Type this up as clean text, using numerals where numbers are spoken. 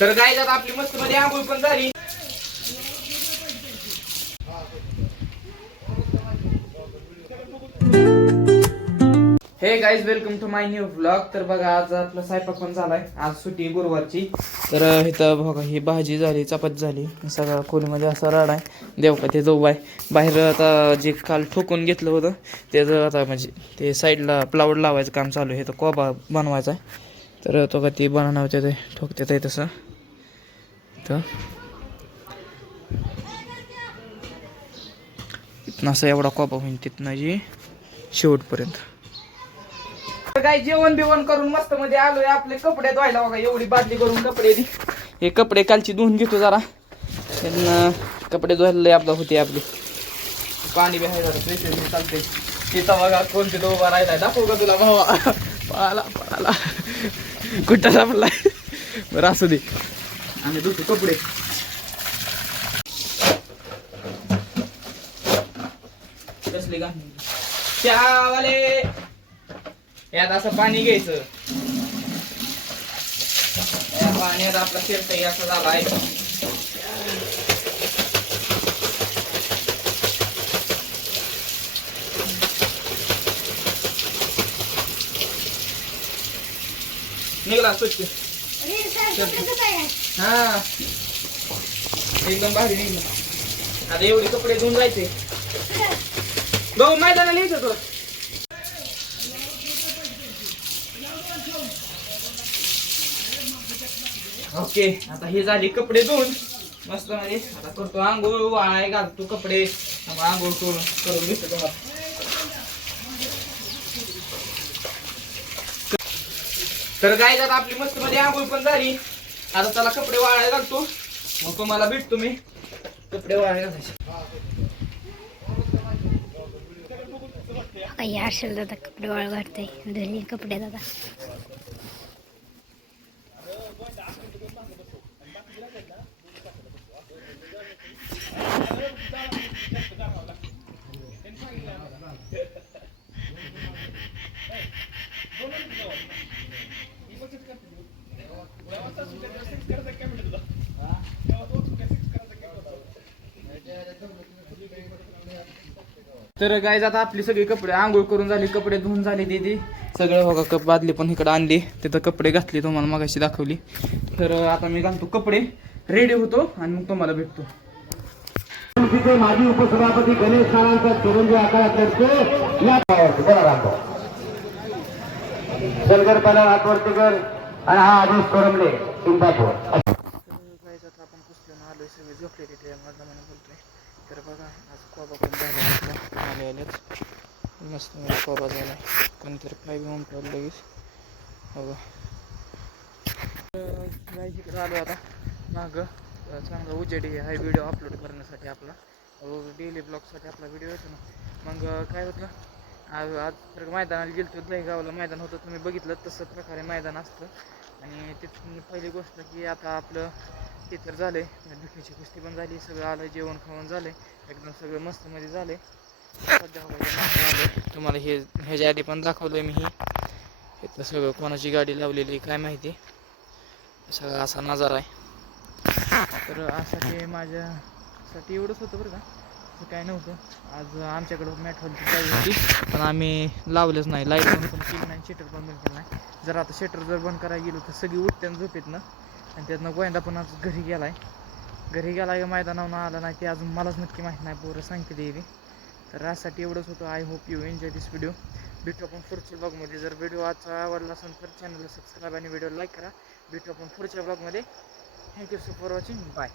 तर गाईज आता आपली मस्त मध्ये आंघोळ पण झाली. Hey guys welcome to my new vlog. तर बघा आज आपला स्वयंपाक पण झालाय. आज सुट्टी गुरुवारची. तर इथं बघा ही भाजी झाली, चपाती झाली, सगळा खोलीमध्ये असा राड आहे. देवका ते जाऊ बाहेर आता जे काल ठोकून घेतलं होतं त्याचं आता म्हणजे ते साईडला प्लाऊड लावायचं काम चालू आहे. तर कोबा बनवायचा आहे. तर तो का ती बनवते ते ठोकते आहे तसं. तर इथनं असं एवढा कोबा होईल तिथनं जी शेवटपर्यंत. काय जेवण बिवण करून मस्त मध्ये आलोय. आपले कपडे धुवायला बघा एवढी बादली करून कपडे. हे कपडे कालची धुवून घेतो जरा. कपडे धुवायला लय आपदा होती आपली. पाणी बी आहे जरा प्रेशर चालते. तिथं बघा कोणते तो उभा राहिलाय. दाखवू का तुला भावा? पळाला कुठं सापडलाय. बरं असू दे आम्ही धुतो कपडे. कसले का चहावाले यात असं पाणी घ्यायचं. या पाण्यात आपला शर्ट असं झालाय. निघला स्वच्छ. हा एकदम भारी निघला. आता एवढे कपडे धुवून जायचे. भाऊ मैदानाला यायचं तो. ओके आता हे झाली कपडे धुवून मस्त मध्ये. आता करतो आंघोळ, वाळाय घालतो कपडे. आंघोळ करून घेतो तुम्हाला. तर गाईज आता आपली मस्त मध्ये आंघोळ पण झाली. आता त्याला कपडे वाळाय घालतो. मग तुम्हाला भेटतो मी. कपडे वाळाय घालायचे. हर्षल दादा कपडे वाळ घालते. धुतले कपडे दादा. तर गाईज आता आपली सगळी कपडे आंघोळ करून झाली, कपडे धुवून झाले. दीदी सगळं बघा कप बादली पण इकडे आणली. तिथं कपडे घातले तुम्हाला मगाशी दाखवली. तर आता मी घालतो कपडे, रेडी होतो आणि मग तुम्हाला भेटतो. माजी उपसभापती गणेश साळांचा चिरंजी आकाराध्यक्ष सलगरपाला हातवर्तीकर आणि हा आदेश कोरमले इंदापूर. आपण पुसलं आलोय सगळे झोपले तिथे माझा म्हणून बोलतोय. तर बघा आज कोबा पण झाला आलेच मस्त कोबा झाला. कोणतरी पाय बी उमटवलं लगेच बघा. इकडे आलो आता मागं. चांगला उजेडी हा व्हिडिओ अपलोड करण्यासाठी आपला डेली ब्लॉगसाठी आपला व्हिडिओ येतो ना. मग काय होतं आज तर मैदानाला गेलो. दहीगावला मैदान होतं, तुम्ही बघितलं तसं प्रकारे मैदान असतं. आणि तिथून पहिली गोष्ट की आता आपलं ते तर झालं आहे. दुखीची कुस्ती पण झाली, सगळं आलं, जेवण खावण झालं एकदम सगळं मस्त मध्ये झालं आहे. सध्या आलं तुम्हाला हे ह्याच्या आधी पण दाखवलं मी. इथं सगळं कोणाची गाडी लावलेली काय माहिती. सगळा असा नजारा आहे. तर असं ते माझ्यासाठी एवढंच होतं बरं का. असं काय नव्हतं. आज आमच्याकडं मॅट हॉलची गाडी होती पण आम्ही लावलंच नाही. लाईट बंद पण केली नाही, शटर पण बंद केलं नाही. जर आता शटर जर बंद करायला गेलो तर सगळी उठते झोपेत ना. आणि त्यातनं गोविंदा पण आज घरी गेलाय का मैदानावर आला नाही ते अजून मलाच नक्की माहीत नाही. पोरं सांगते येईल. तर यासाठी एवढंच होतं. I hope you enjoy this video. भेटू आपण पुढच्या ब्लॉगमध्ये. जर व्हिडिओ आजचा आवडला असेल तर चॅनलला सबस्क्राईब आणि व्हिडिओ लाईक करा. भेटू आपण पुढच्या ब्लॉगमध्ये. Thank you so for watching. Bye.